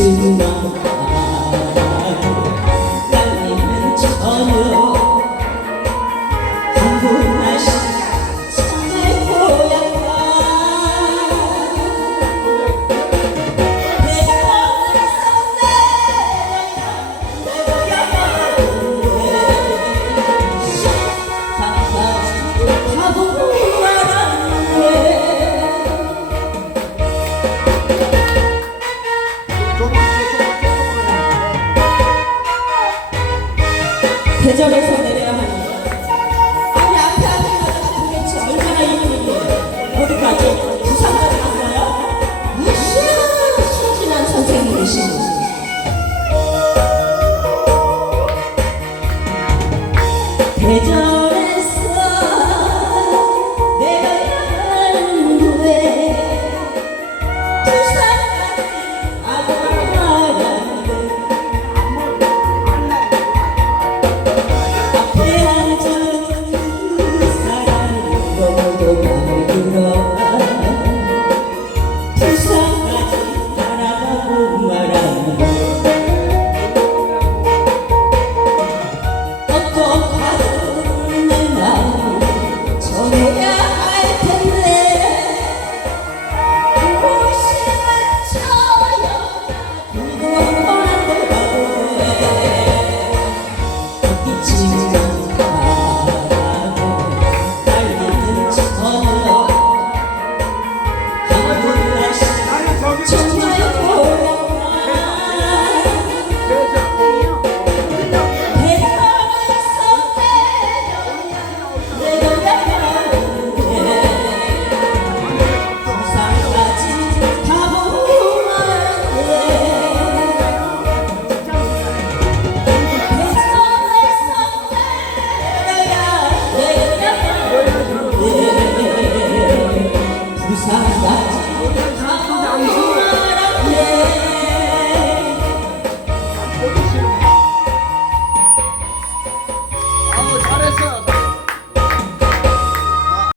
그날 날리는 저녁. 대절에서 내려야 하니 아니 앞에 앉은 아저씨 도대체 얼마나 이쁜데. 어디까지 부산까지 갔어요? 무시한 순진한 선생님이시니 대절 감사합니다. 감사합니다.